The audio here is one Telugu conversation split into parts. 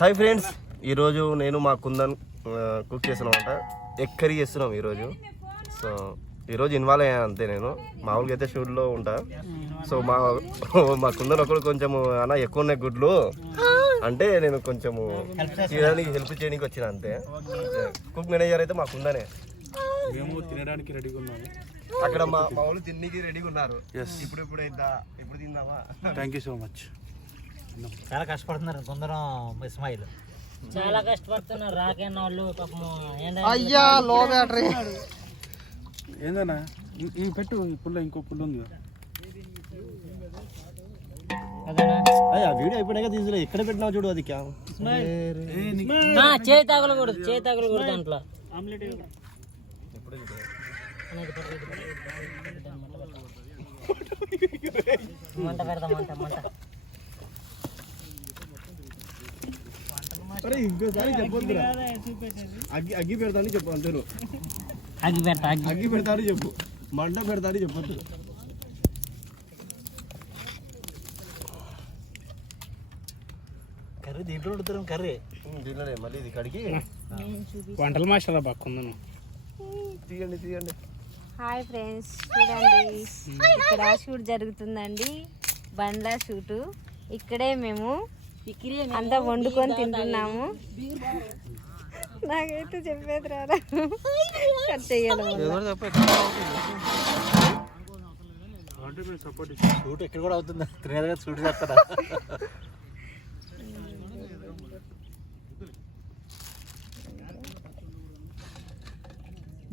హాయ్ ఫ్రెండ్స్ ఈరోజు నేను మా కుందన్ కుక్ చేసిన వంట ఎగ్ కర్రీ చేస్తున్నాం ఈరోజు? సో ఈరోజు ఇన్వాల్వ్ అయ్యాను అంతే నేను. మామూలుగా అయితే షూట్లో ఉంటా. సో మా మా కుందన్ ఒకడు కొంచెము అన్న ఎక్కువ ఉన్నాయి గుడ్లు. అంటే నేను కొంచెము చేయడానికి హెల్ప్ చేయడానికి వచ్చిన అంతే. కుక్ మేనేజర్ అయితే మా కుందనే. మేము తినడానికి రెడీగా ఉన్నాము. అక్కడ మా మా వాళ్ళు తిన్నికి రెడీగా ఉన్నారు. ఇప్పుడు ఇప్పుడు ఇప్పుడు తిందామా? థ్యాంక్ యూ సో మచ్ చాలా కష్టపడుతున్నారు కొందరం ఇస్మాయిల్. చాలా కష్టపడుతున్నారు రాకైన వాళ్ళు పాపం ఏంటంటే అయ్యా లో బ్యాటరీ. ఏందన్నా? ఇ- ఇవి పెట్టు ఈ పుల్ల ఇంకో పుల్ల ఉంది? అయ్యా వీడియో అయిపోయినాక తీసుకురా ఎక్కడ పెట్టినావు చూడు అది చేయి తగలకూడదు చేయి తగలకూడదు దాంట్లో. మంట పెడదాం మంట మంట. అరే ఇంకోసారి చెప్పొద్దురా. అగ్గి అగ్గి పెడతాను చెప్పు అంతేను. అగ్గి పెడతా అగ్గి. అగ్గి పెడతాను చెప్పు. మంట పెడతాను చెప్పొద్దు. కర్రీ దీంట్లో వండుతారు కర్రీ? దీనిలోనే మళ్ళీ ఇది కడిగి. వంటల మాస్టర్ బాగుందను తీయండి తీయండి. హాయ్ ఫ్రెండ్స్ చూడండి. ఇక్కడ షూట్ జరుగుతుందండి. బండ్ల షూటు. ఇక్కడే మేము అంతా వండుకొని తింటున్నాము. నాకైతే చెప్పేది రారా. కట్ చేయాలి ఎక్కడ కూడా అవుతుంది? చేస్తారా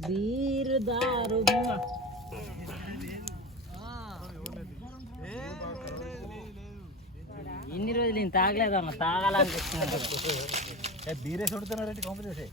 బీరుదారు ఇన్ని రోజులు నేను తాగలేదు అన్న తాగాలనిపిస్తుంది బీరేసి వండుతున్నారంటే కాంపిటీషన్